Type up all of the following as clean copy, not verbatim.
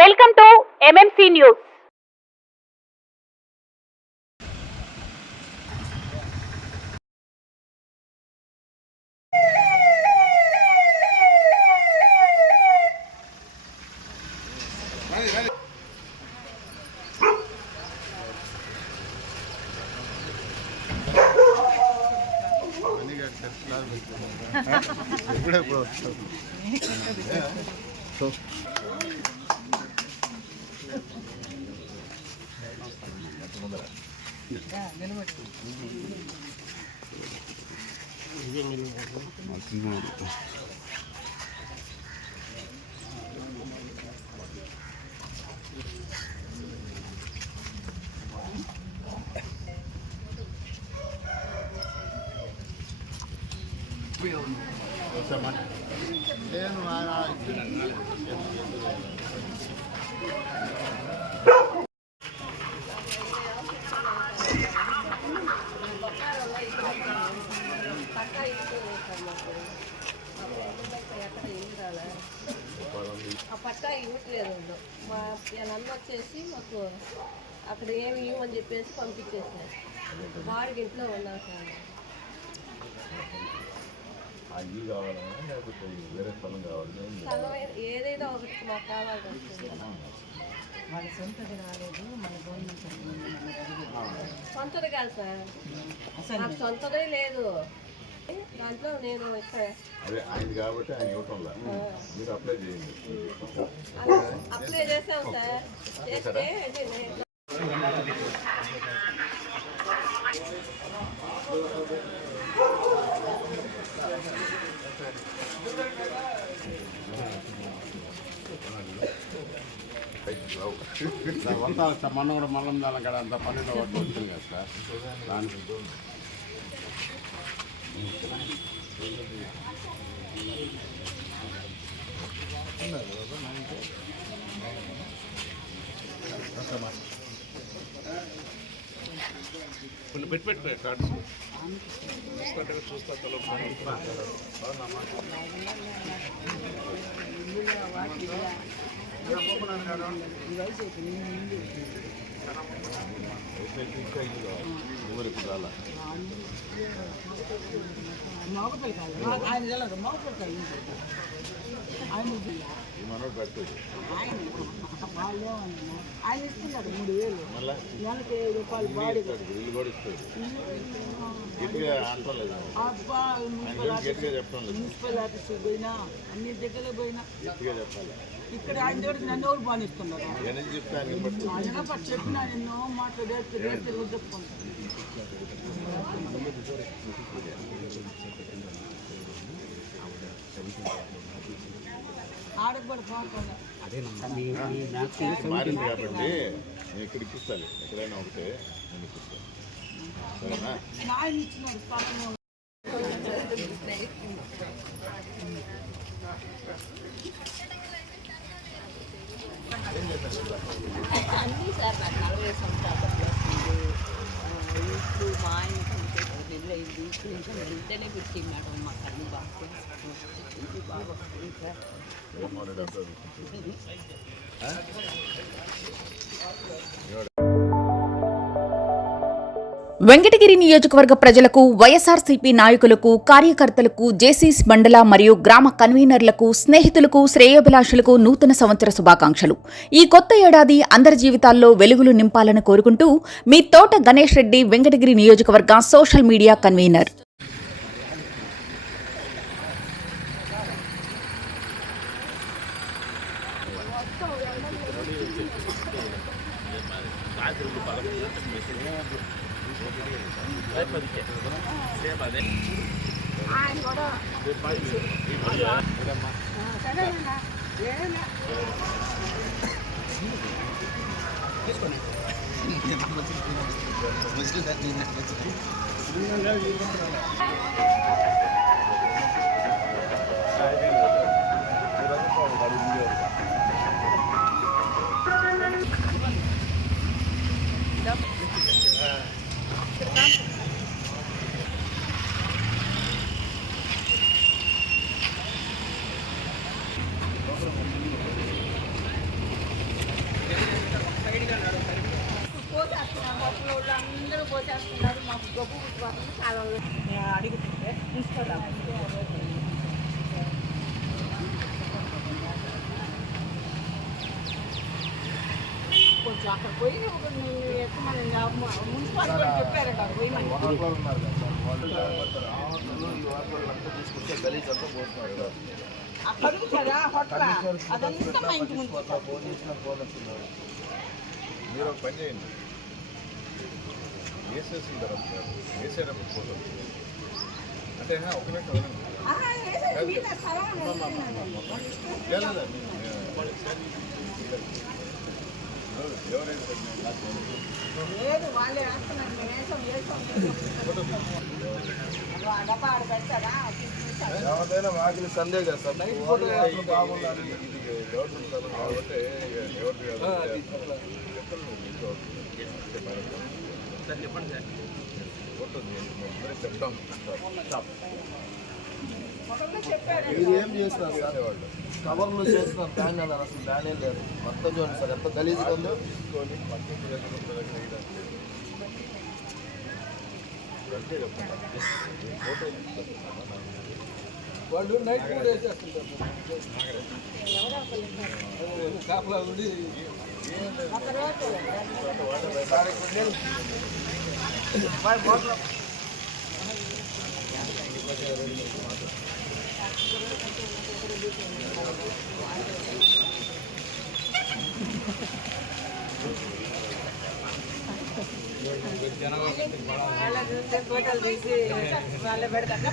Welcome to MMC news. పట్టా ఇవ్వట్లేదు. మా నన్ను వచ్చేసి మాకు అక్కడ ఏమి ఇవ్వమని చెప్పేసి పంపించేసినారు. వాడికి ఇంట్లో ఉన్నాం సార్. స్థలం ఏదైనా ఒకటి మాకు కావాలి. వాళ్ళ సొంతది రాలేదు, మన సొంతది కాదు సార్, నాకు సొంతదే లేదు. దాంట్లో నేను అప్లై చేశాను సార్. చేస్తే మొన్న కూడా మల్లం దాని కదా అంత 12 ఒకటి వచ్చింది కదా సార్. దానికి పెట్టి కార్డ్స్ చూస్తా ఆయన ఇస్తున్నారు 3,000 నెలకి 5 రూపాయలు బాడీ. మున్సిపల్ ఆఫీస్కి పోయినా అన్ని దగ్గర పోయినా ఇక్కడ ఆయన దగ్గర నన్ను ఎవరు బానిస్తున్నారు. ఆయన చెప్పినా ఎన్నో మాట్లాడేస్తే చెప్పుకుంటాను. ఆడకు కూడా పోకుండా మారింది కాబట్టి నేను ఇక్కడ ఇప్పిస్తాను. ఎక్కడైనా ఒకటే నేను ఇప్పిస్తాను. సరేనా? ఆయన ఇచ్చినాడు స్థలం. అన్నీ సార్ నాకు 40 సంవత్సరాలు ఇప్పుడు మా ఆయన నెల్లైంది. ఇంటనే పెట్టి మేడం మాకు అన్ని బాగా వెంకటగిరి నియోజకవర్గ ప్రజలకు, వైఎస్ఆర్సీపీ నాయకులకు, కార్యకర్తలకు, జేసీస్ మండల మరియు గ్రామ కన్వీనర్లకు, స్నేహితులకు, శ్రేయోభిలాషులకు నూతన సంవత్సర శుభాకాంక్షలు. ఈ కొత్త ఏడాది అందరి జీవితాల్లో వెలుగులు నింపాలని కోరుకుంటూ మీ తోట గణేష్ రెడ్డి, వెంకటగిరి నియోజకవర్గ సోషల్ మీడియా కన్వీనర్. హోటల్ వాళ్ళు అందరూ పోసేస్తున్నారు. మాకు గొప్ప పుట్టుకోవాలి కాలంలో అడుగుతుంటే మున్సిపల్ కొంచెం అక్కడ పోయి ఎక్కమని మున్సిపాలిటీ వాళ్ళు చెప్పారట అక్కడ పోయి మనకి. అక్కడ కదా హోటల్ అదంతా మా ఇంటి ముందు మీరు ఒక పని చేయండి, వేసేసిన తర్వాత వేసేటప్పుడు ఫోటో అంటే ఒక నిమిషం ఎవరైతే లేదు వాళ్ళే వేస్తున్నారు. మేము డబ్బా ఆడ పెడతారా ఎవరైనా వాకిలి సందే కదా సార్. నైట్ ఫోటో బాగుండాలి. గవర్నమెంట్ స్థలం కాబట్టి ఎవరు చెప్తాం. మీరు ఏం చేస్తున్నారు సార్? కవర్లు చేస్తున్నారు బ్యాన్ అన్నారు. అసలు బ్యాన్ ఏం లేదు. మొత్తం చూడండి సార్ ఎంత గలీజ్గా ఉందో. వాళ్ళు నైట్ ఫుడ్ వేసేస్తుంటారు. కాపలా ఉండి వాళ్ళ చూస్తే ఫోటోలు తీసి వాళ్ళే పెడతారు.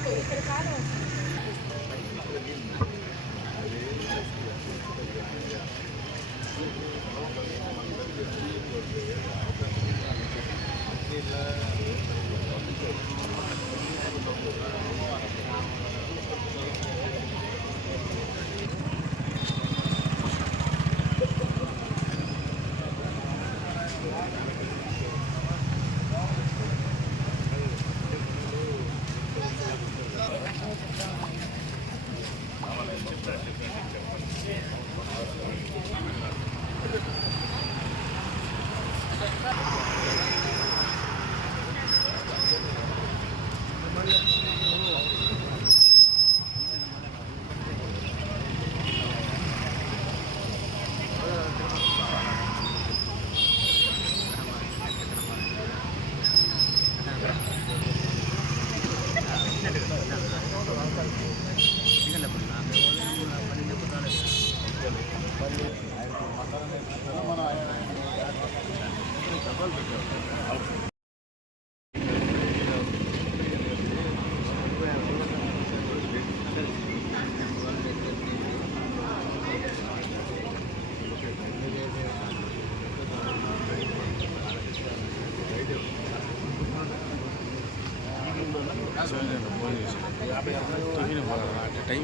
టైం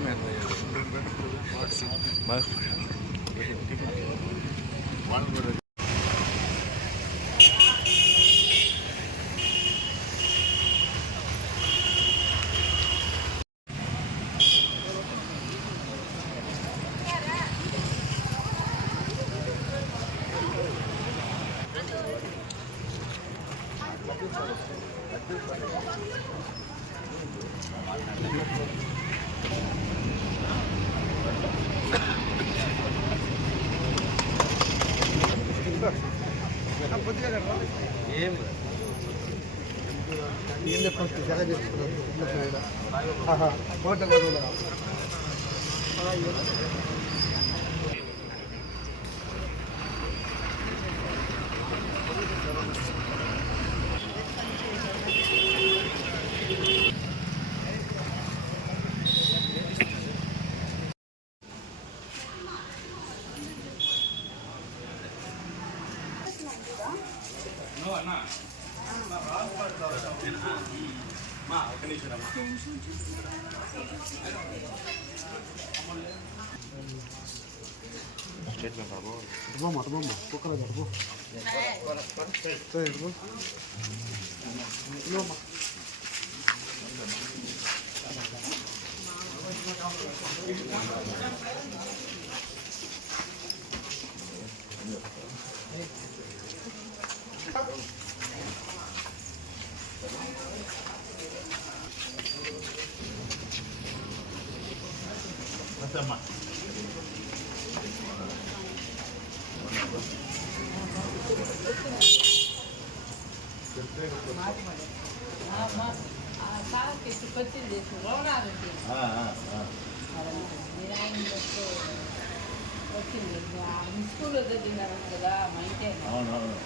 స్కూల్లో చదివినారు కదా మా ఇంటే అవునవును.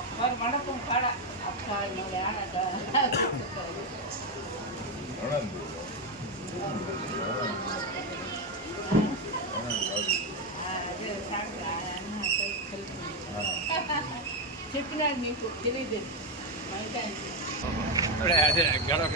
ఒక్కరు మండపం కాడ అక్క ఆడక అవునండి. చెప్పినా నీకు తెలియదు మా ఇంటే అదే గడవ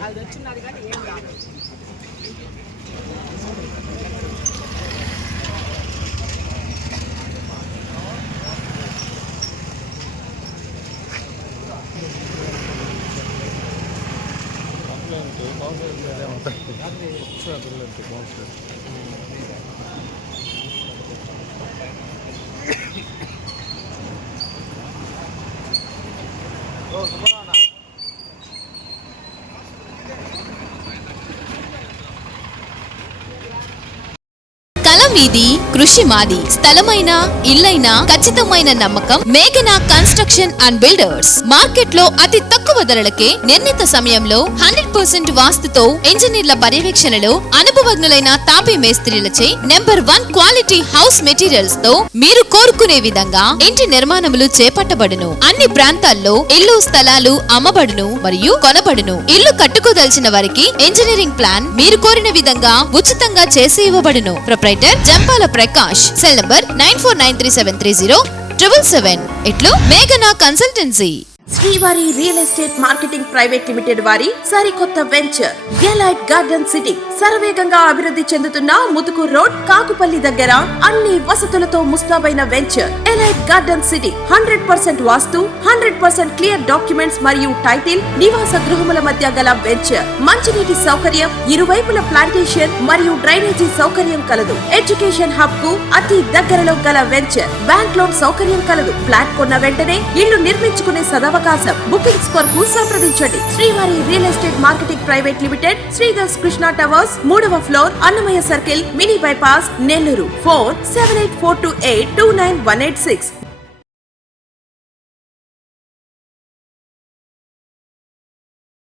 వాళ్ళు వచ్చినారు కానీ ఏం రాదు. కలం వీధి కృషి మాది. స్థలమైన ఇల్లైనా ఖచ్చితమైన నమ్మకం మేఘనా కన్స్ట్రక్షన్ అండ్ బిల్డర్స్. మార్కెట్ లో అతి తక్కువ ధరలకే నిర్ణీత సమయంలో 100% వాస్తుతో ఇంజనీర్ల పర్యవేక్షణలో అనుభవజ్ఞులైన తాపీ మేస్త్రీలచే నెంబర్ 1 క్వాలిటీ హౌస్ మెటీరియల్స్ తో మీరు కోరుకునే విధంగా ఇంటి నిర్మాణములు చేపట్టబడును. అన్ని ప్రాంతాల్లో ఇల్లు స్థలాలు అమ్మబడును మరియు కొనబడును. ఇల్లు కట్టుకోదలిచిన వారికి ఇంజనీరింగ్ ప్లాన్ మీరు కోరిన విధంగా ఉచితంగా చేసి ఇవ్వబడును. Proprietor Jampala Prakash. Cell number 9493730777. ఇట్లు మేఘనా consultancy. Srivari real estate marketing private limited వారి సరికొత్త వెంచర్ ఎలైట్ గార్డెన్ సిటీ శరవేగంగా అభివృద్ధి చెందుతున్న ముతుకూర్ రోడ్ కాకుపల్లి దగ్గర అన్ని వసతులతో ముస్తాబైన వెంచర్ ఎలైట్ గార్డెన్ సిటీ. 100% వాస్తు, 100% క్లియర్ డాక్యుమెంట్స్ మరియు టైటిల్. నివాస గృహముల మధ్య గల వెంచర్. మంచినీటి సౌకర్యం, ఇరువైపుల ప్లాంటేషన్ మరియు డ్రైనేజీ సౌకర్యం కలదు. ఎడ్యుకేషన్ హబ్ కు అతి దగ్గరలో గల వెంచర్. బ్యాంక్ లోన్ సౌకర్యం కలదు. ఫ్లాట్ కొన్న వెంటనే ఇల్లు నిర్మించుకునే సదవకాశం. బుకింగ్స్ కొరకు సంప్రదించండి. Srivari real estate marketing private limited, Sridhar's Krishna towers, 3వ floor, Annamayya circle, mini bypass, Nellore. Phone 7842829186.